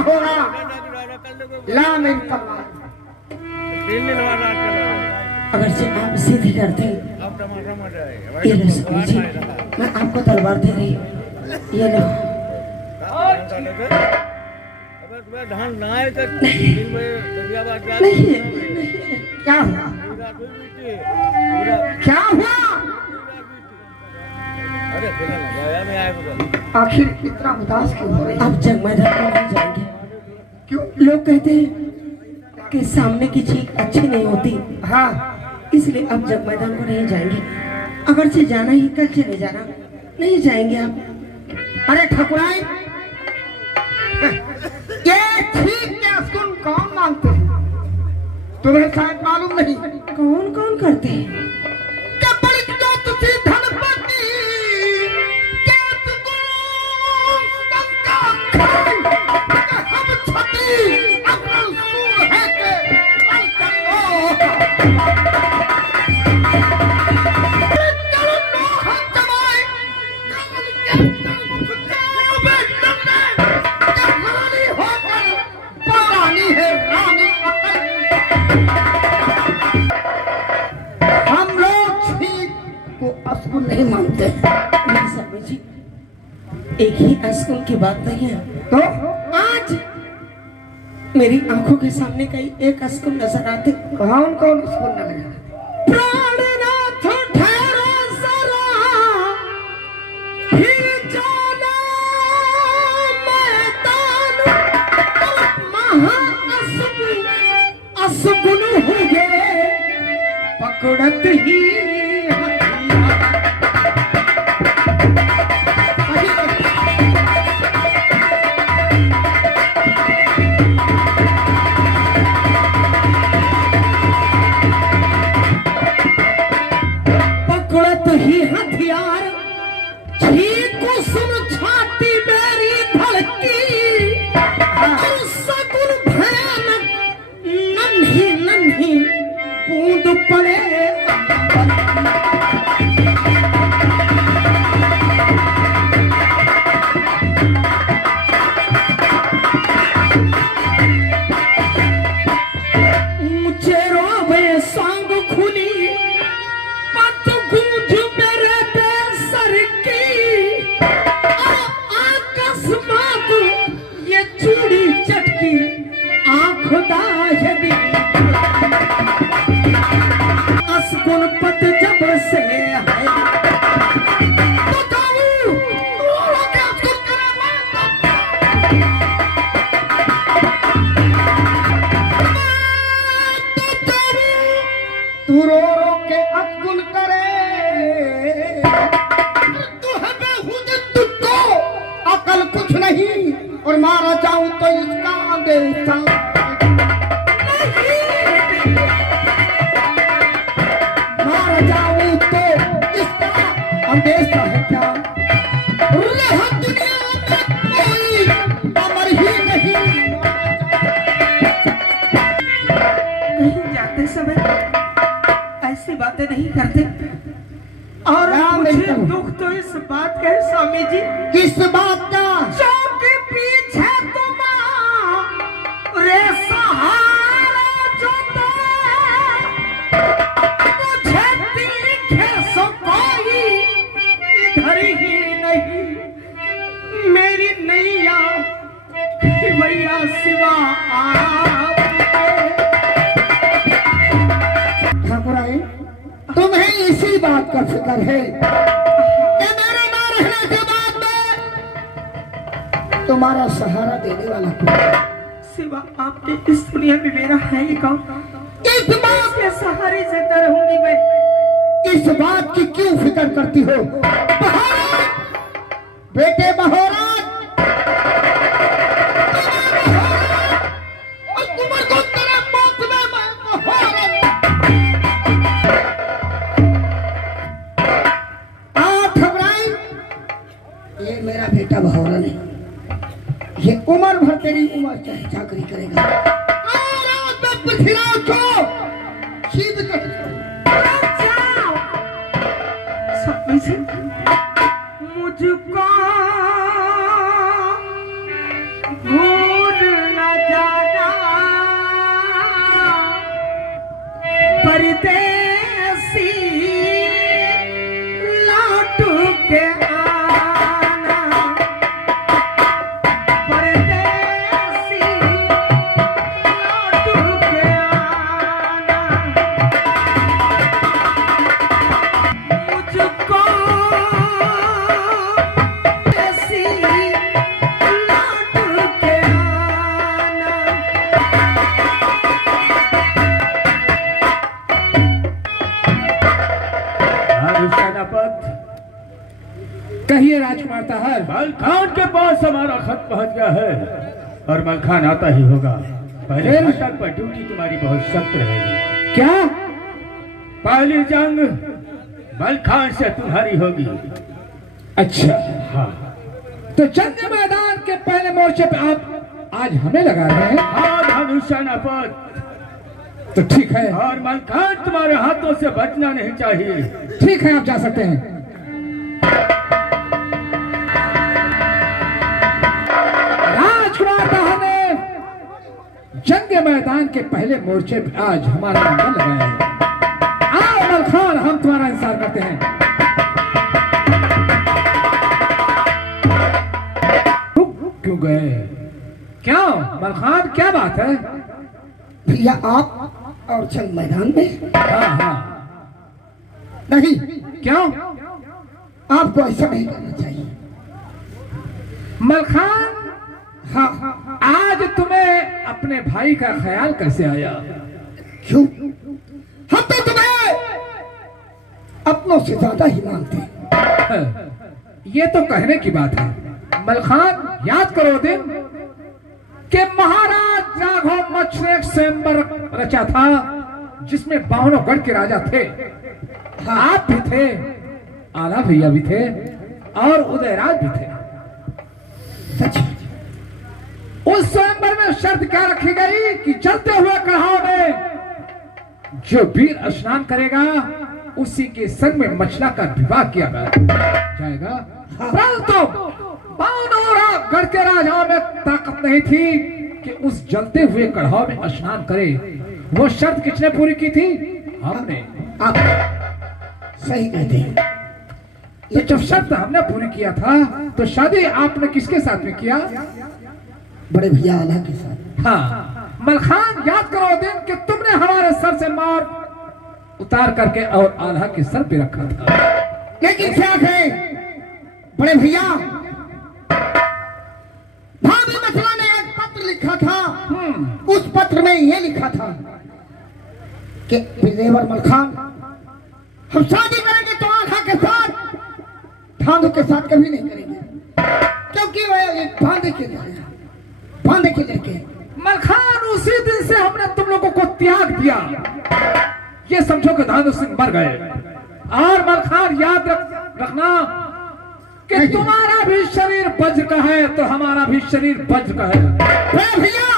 होगा। ला मेरी तलवार। अगर से आप सीधे करते ये लो सखी जी, मैं आपको तलवार दे रही हूँ, ये लो। नहीं क्या हुआ? क्या हुआ? आखिर इतना उदास क्यों हो रहे? आप जग मैदान में नहीं जाएंगे। क्यों? लोग कहते हैं कि सामने की चीज अच्छी नहीं होती, हाँ, इसलिए आप जग मैदान को नहीं जाएंगे। अगर से जाना ही कल चले जाना, नहीं जाएंगे आप। अरे ठकुराई, ये ठीक क्या सुन कौन मांगते हैं? तुम्हें शायद मालूम नहीं। कौन कौन करते हैं? क्या बड़ी जो तुझे धनपति, क्या तुझको संका खाई, क्या हम छती अपना सूर है के कल करो। चलो नो हम जमाए, कल के जाओ बेटने, क्या रानी होकर परानी है रानी अकल। हम लोग ठीक को असगुन नहीं मानते। नहीं स्वामी जी, एक ही असकुन की बात नहीं है। तो आज मेरी आंखों के सामने कई एक असकुन नजर आते। कौन कौन उसको न लगा? प्राणनाथ ठहरो जरा, फिर जाना मैदान। महाअसगुन असगुन हुए पकड़त ही पकड़त ही हथियार। ठीक सुन छाती मेरी धड़की, और सगुन भयानक नन्ही नन्ही बूंद पड़े। ऊंचे रोबे सांग खुली, पत गूंज मेरे बेसर की। अकस्मात ये चूड़ी चटकी आंख दाहरी। असगुन पत जब से है तो जाऊं, तू लोग क्या असगुन करे? तू रो रो के असगुन करे। तू है बेहुद तुझको अकल कुछ नहीं, और मारा जाऊं तो इसका अंदेशा मारा जाऊं तो इसका अंदेशा है क्या? रह दुनिया में कोई अमर ही नहीं। कहीं जाते समय ऐसी बातें नहीं करते। और राम मुझे नहीं दुख तो इस बात का है स्वामी जी, किस बात का? चौके पीछे तुम्हारे सहारा जो दे, मुझे दिखे सो कोई इधर ही नहीं। मेरी नैया भैया सिवा आपके। ठाकुराई, तुम्हें इसी बात का फिक्र है कि मेरे ना रहने के बाद में तुम्हारा सहारा देने वाला कौन? सिवा आपके इस दुनिया में मेरा है ही कौन? इस बात के सहारे जिंदा रहूंगी मैं। इस बात की क्यों फिक्र करती हो? बहारात, बेटे बहारात, और तुम्हारे को तेरे मौत में मैं बहारात। ठकुराई, ये मेरा बेटा बहौरा नहीं, ये उम्र भर तेरी उम्र चाहे चाकरी करेगा। पृथ्वीराज को सीध कर मुझको भूल ताहर। मलखान के पास हमारा खत पहुंच गया है और मलखान आता ही होगा। पहले तक पर ड्यूटी तुम्हारी बहुत सख्त रहेगी। क्या? पहली जंग मलखान से तुम्हारी होगी। अच्छा, हाँ तो जंग मैदान के पहले मोर्चे पे आप आज हमें लगा रहे हैं? हाँ धनुष सेनापत। तो ठीक है, और मलखान तुम्हारे हाथों से बचना नहीं चाहिए। ठीक है, आप जा सकते हैं। राजकुमार दाहा ने जंग मैदान के पहले मोर्चे पे आज हमारा नंबर लगाया है। आओ मलखान, हम तुम्हारा इंतजार करते हैं। रुक क्यों गए? क्यों मलखान, क्या बात है? भैया आप और जंग मैदान में? हाँ हाँ, नहीं, क्यों? आपको ऐसा नहीं करना चाहिए। मलखान, हाँ, आज तुम्हें अपने भाई का ख्याल कैसे आया? क्यों? हम तो तुम्हें अपनों से ज्यादा ही मानते हैं। ये तो कहने की बात है। मलखान, याद करो दिन कि महाराज राघव मच्छ ने एक स्वयंवर रचा था जिसमें 52 गढ़ के राजा थे। आप भी थे, आला भैया भी थे और उदयराज भी थे। सच? उस स्वयंवर में शर्त क्या रखी गई कि चलते हुए कढ़ाव में जो वीर स्नान करेगा उसी के संग में मछला का विवाह किया जाएगा। परंतु 52 गढ़ के राजाओं में ताकत नहीं थी कि उस जलते हुए कढ़ाव में स्नान करे। वो शर्त किसने पूरी की थी? हमने। आप सही कहते हैं। तो जब शर्त हमने पूरी किया था तो शादी आपने किसके साथ में किया? बड़े भैया आला के साथ। हाँ मलखान, याद करो दिन कि तुमने हमारे सर से मार उतार करके और आल्हा के सर पे रखा था। लेकिन क्या है बड़े भैया, भाभी मछला ने एक पत्र लिखा था। उस पत्र में ये लिखा था कि विजेवर मलखान, हम शादी करेंगे तो आल्हा के साथ, धांधु के साथ कभी नहीं करेंगे, क्योंकि वह एक बांधे के लड़के। मलखान, उसी दिन से हमने तुम लोगों को त्याग दिया। ये समझो कि धांधु सिंह मर गए। और मलखान, याद रखना कि तुम्हारा भी शरीर वज्र का है तो हमारा भी शरीर वज्र का है। भैया,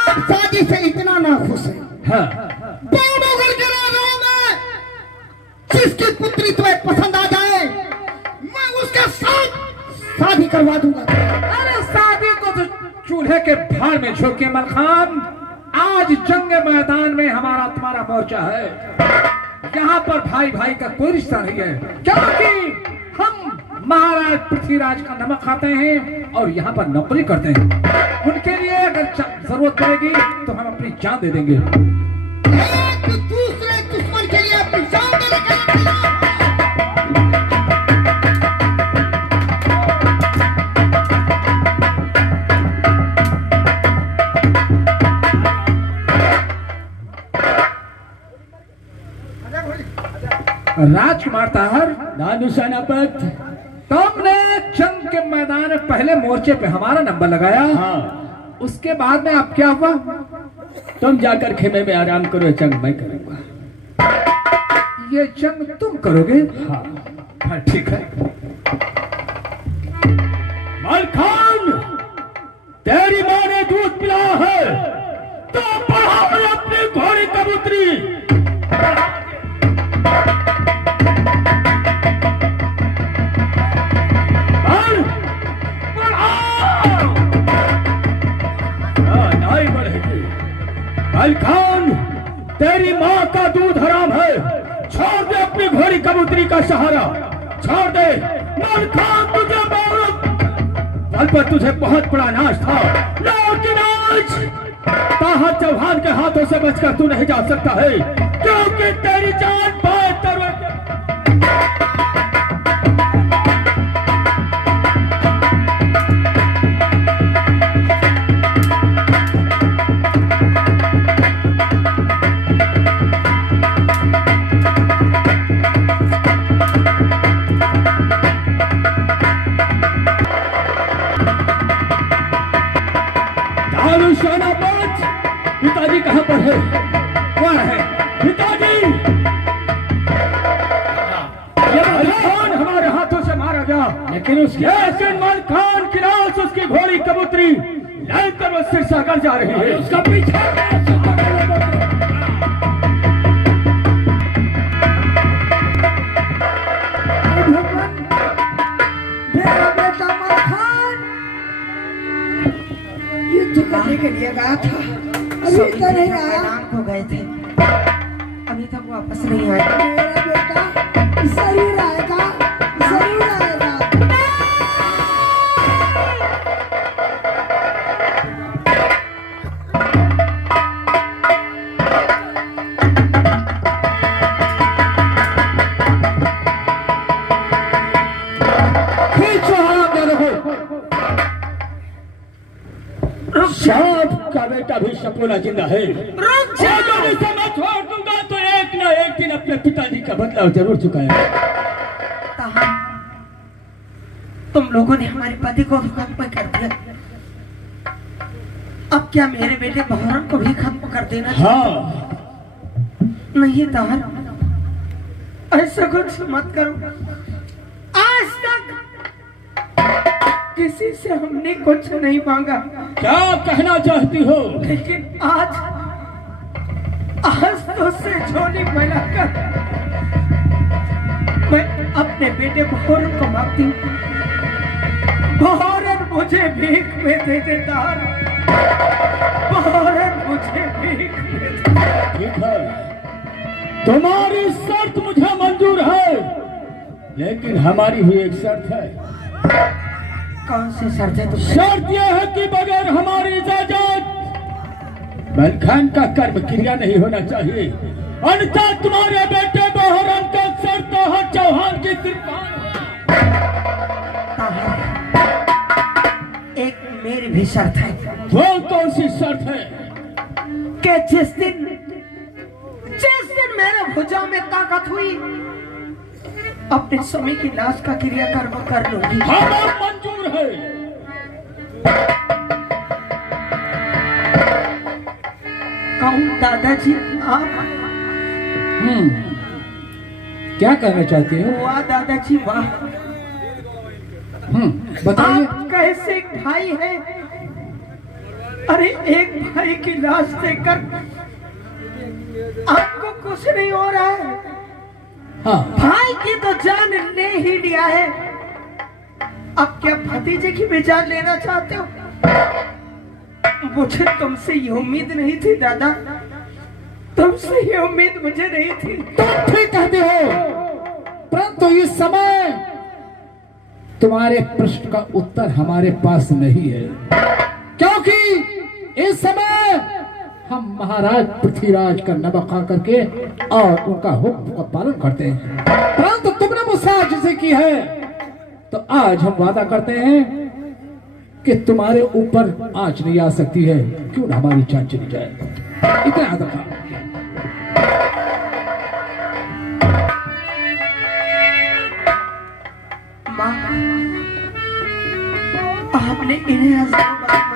आप शादी से इतना ना खुश हैं। हाँ। दोनों घर के राजाओं में जिसकी पुत्री तुम्हें पसंद आ जाए मैं उसके साथ शादी करवा दूंगा। अरे शादी को तो चूल्हे के भाड़ में झोंके मलखान। आज जंग मैदान में हमारा तुम्हारा मोर्चा है। यहाँ पर भाई भाई का कोई रिश्ता नहीं है, क्योंकि हम महाराज पृथ्वीराज का नमक खाते हैं और यहाँ पर नौकरी करते हैं। उनके लिए अगर जरूरत पड़ेगी तो हम अपनी जान दे देंगे। एक दूसरे दुश्मन के लिए अपनी जान देने के लिए राजकुमार ताहर, दादू सेनापत, तुमने जंग के मैदान में पहले मोर्चे पे हमारा नंबर लगाया। हाँ, उसके बाद में आप क्या हुआ? तुम जाकर खेमे में आराम करो, जंग मैं करूंगा। ये जंग तुम करोगे? हाँ, हाँ ठीक है। मलखान, तेरी माँ ने दूध पिलाया है तो बढ़ा मैं अपनी घोड़ी कबूतरी। मलखान, तेरी माँ का दूध हराम है, छोड़ दे अपनी घोड़ी कबूतरी का सहारा, छोड़ दे। मलखान, तुझे पल पर तुझे बहुत बड़ा नाश था, लेकिन आज ताहा चौहान के हाथों से बचकर तू नहीं जा सकता है, क्योंकि तेरी जान बहुत तरह। सेनापति, पिताजी कहाँ पर है? कौन है? पिताजी, ये मलखान हमारे हाथों से मारा गया, लेकिन मलखान की लाश उसकी घोड़ी कबूतरी लेकर वो सिरसागर जा रही है। उसका पीछा मेरा बेटा मलखान युद्ध करने के लिए गया था, अभी तक नहीं आया। हो गए थे, अभी तक वापस नहीं आया। मेरा बेटा जरूर आएगा, जरूर आएगा। साहब का बेटा भी सपोला जिंदा है। अगर इसे मैं छोड़ दूंगा तो एक ना एक दिन अपने पिताजी का बदला जरूर चुकाएगा। ताहा, तुम लोगों ने हमारे पति को खत्म कर दिया, अब क्या मेरे बेटे बहरम को भी खत्म कर देना? हाँ, नहीं ताहर, ऐसा कुछ मत करो। आज तक किसी से हमने कुछ नहीं मांगा, क्या कहना चाहती हो? लेकिन आज तो से झोली बनाकर मैं अपने बेटे बहरम को मांगती हूँ। बहरम मुझे भीख में दे दे ताहर, बहरम मुझे भीख में दे दे। ठीक है, तुम्हारी शर्त मुझे मंजूर है, लेकिन हमारी भी एक शर्त है। कौन सी शर्त है तुम्हारी? शर्त यह है कि बगैर हमारी इजाजत मलखान का कर्म क्रिया नहीं होना चाहिए, अन्यथा तुम्हारे बेटे बहरम का सर तोहर चौहान की कृपा। एक मेरी भी शर्त है। वो कौन सी शर्त है? कि जिस दिन मेरे भुजा में ताकत हुई, अपने स्वामी की लाश का क्रियाकर्म कर लूंगी। हमारा मंजूर है। कौन दादाजी आप? क्या कहना चाहते हो? वाह दादाजी वाह, बताइए। आप कैसे भाई हैं? अरे एक भाई की लाश देखकर आपको कुछ नहीं हो रहा है। हाँ, भाई की तो जान ले ही लिया है, अब क्या भतीजे की भी जान लेना चाहते हो? मुझे तुमसे ये उम्मीद नहीं थी दादा, तुमसे ये उम्मीद मुझे नहीं थी। तुम ठीक कहते हो, परंतु इस समय तुम्हारे प्रश्न का उत्तर हमारे पास नहीं है, क्योंकि इस समय हम महाराज पृथ्वीराज का नबका करके और उनका हुक्म का पालन करते हैं। परंतु तुमने मुझसे आजिज़ी की है, तो आज हम वादा करते हैं कि तुम्हारे ऊपर आंच नहीं आ सकती है, क्यों ना हमारी जान चली जाए। इतना याद रखा। माँ, आपने इन्हें हजारों बार